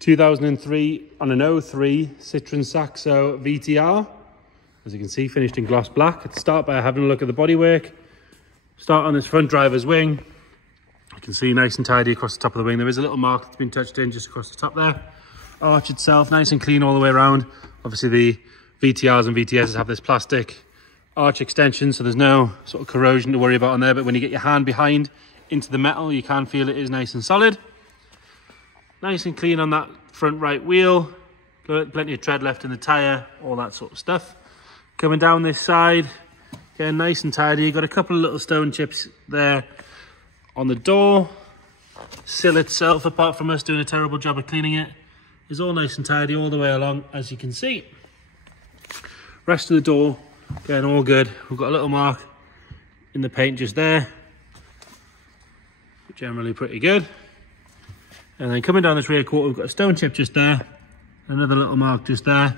2003 on an 03 Citroen Saxo VTR. As you can see, finished in gloss black. Let's start by having a look at the bodywork. Start on this front driver's wing. You can see nice and tidy across the top of the wing. There is a little mark that's been touched in just across the top there. Arch itself, nice and clean all the way around. Obviously the VTRs and VTSs have this plastic arch extension, so there's no sort of corrosion to worry about on there, but when you get your hand behind into the metal, you can feel it is nice and solid. Nice and clean on that front right wheel. Plenty of tread left in the tyre, all that sort of stuff. Coming down this side, again, nice and tidy. You've got a couple of little stone chips there on the door. Sill itself, apart from us doing a terrible job of cleaning it, is all nice and tidy all the way along, as you can see. Rest of the door, again, all good. We've got a little mark in the paint just there, but generally pretty good. And then coming down this rear quarter, we've got a stone chip just there, another little mark just there.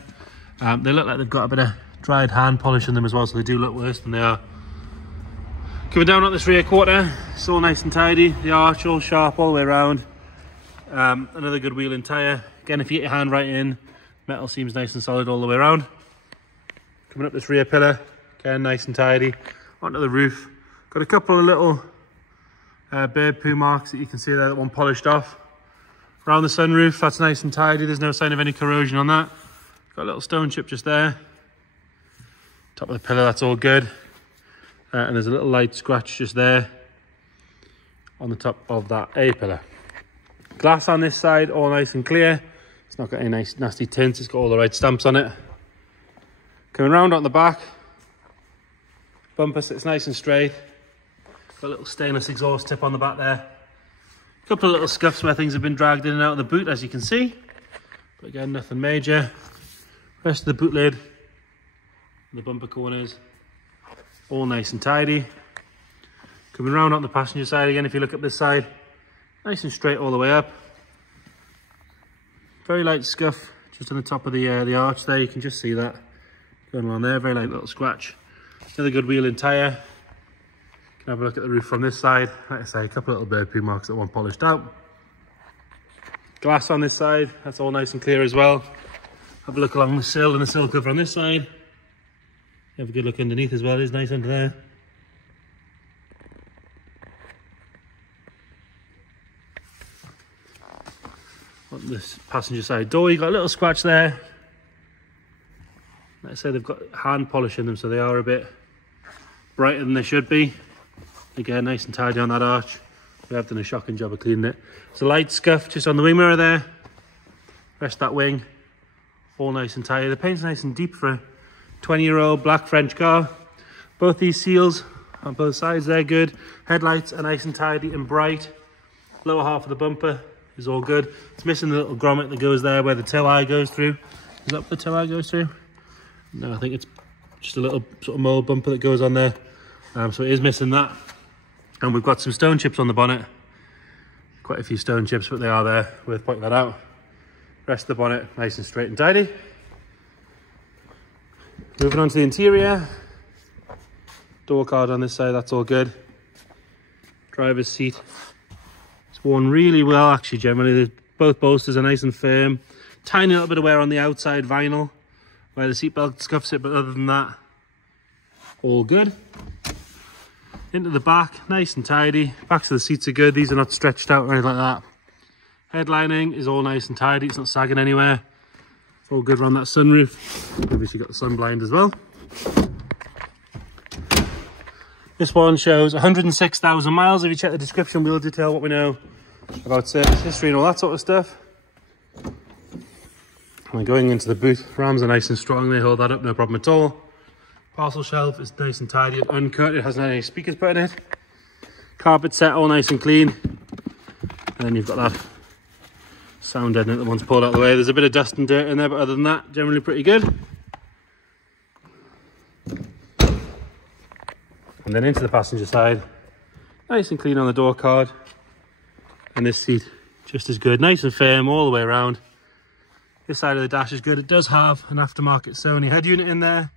They look like they've got a bit of dried hand polish on them as well, so they do look worse than they are. Coming down on this rear quarter, it's all nice and tidy. The arch all sharp all the way around. Another good wheel and tyre. Again, if you get your hand right in, metal seems nice and solid all the way around. Coming up this rear pillar, again, nice and tidy. Onto the roof. Got a couple of little bird poo marks that you can see there, that one polished off. Around the sunroof, that's nice and tidy. There's no sign of any corrosion on that. Got a little stone chip just there. Top of the pillar, that's all good. And there's a little light scratch just there on the top of that A pillar. Glass on this side, all nice and clear. It's not got any nice nasty tints. It's got all the right stamps on it. Coming round on the back, bumper sits nice and straight. Got a little stainless exhaust tip on the back there. A couple of little scuffs where things have been dragged in and out of the boot, as you can see. But again, nothing major. Rest of the boot lid, the bumper corners, all nice and tidy. Coming round on the passenger side again, if you look up this side, nice and straight all the way up. Very light scuff just on the top of the arch there. You can just see that going on there. Very light little scratch. Another good wheel and tyre. Can have a look at the roof from this side. Like I say, a couple of little bird poo marks that one polished out. Glass on this side, that's all nice and clear as well. Have a look along the sill and the sill cover on this side. Have a good look underneath as well. It is nice under there. On this passenger side door, you've got a little scratch there. Like I say, they've got hand polish in them, so they are a bit brighter than they should be. Again, nice and tidy on that arch. We have done a shocking job of cleaning it. It's a light scuff just on the wing mirror there. Rest of that wing, all nice and tidy. The paint's nice and deep for a 20-year-old black French car. Both these seals on both sides, they're good. Headlights are nice and tidy and bright. Lower half of the bumper is all good. It's missing the little grommet that goes there where the tail eye goes through. Is that what the tail eye goes through? No, I think it's just a little sort of mold bumper that goes on there. So it is missing that. And we've got some stone chips on the bonnet. Quite a few stone chips, but they are there. Worth pointing that out. Rest of the bonnet, nice and straight and tidy. Moving on to the interior. Door card on this side, that's all good. Driver's seat. It's worn really well, actually, generally. Both bolsters are nice and firm. Tiny little bit of wear on the outside vinyl where the seatbelt scuffs it, but other than that, all good. Into the back, nice and tidy. Backs of the seats are good. These are not stretched out or anything like that. Headlining is all nice and tidy. It's not sagging anywhere. All good around that sunroof. Obviously got the sun blind as well. This one shows 106,000 miles. If you check the description, we'll detail what we know about service history and all that sort of stuff. And going into the boot, rams are nice and strong. They hold that up, no problem at all. Parcel shelf is nice and tidy and uncut. It hasn't any speakers put in it. Carpet set, all nice and clean. And then you've got that sound deadener that one's pulled out of the way. There's a bit of dust and dirt in there, but other than that, generally pretty good. And then into the passenger side. Nice and clean on the door card. And this seat, just as good. Nice and firm all the way around. This side of the dash is good. It does have an aftermarket Sony head unit in there.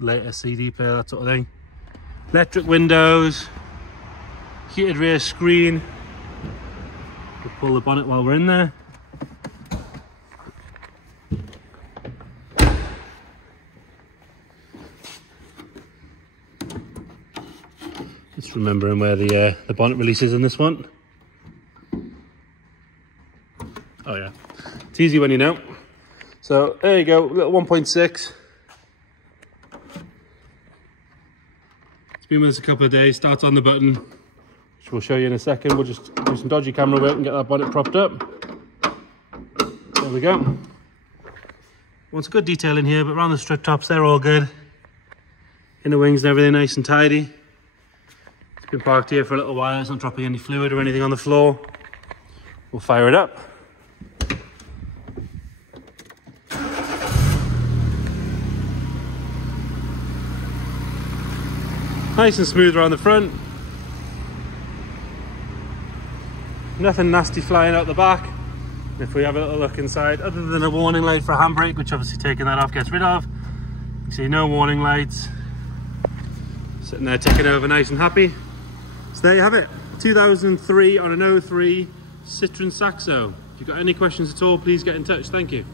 Later CD player, that sort of thing. Electric windows, heated rear screen. We'll pull the bonnet while we're in there. remembering where the bonnet release is in this one. Oh yeah, it's easy when you know. So there you go, little 1.6. It's been with us a couple of days, starts on the button, which we'll show you in a second. We'll just do some dodgy camera work and get that bonnet propped up. There we go. Wants a good detail in here, but around the strut tops, they're all good. Inner wings and everything nice and tidy. It's been parked here for a little while, it's not dropping any fluid or anything on the floor. We'll fire it up. Nice and smooth around the front. Nothing nasty flying out the back. If we have a little look inside, other than a warning light for a handbrake, which obviously taking that off gets rid of. You can see no warning lights. Sitting there ticking over nice and happy. So there you have it. 2003 on an 03 Citroen Saxo. If you've got any questions at all, please get in touch. Thank you.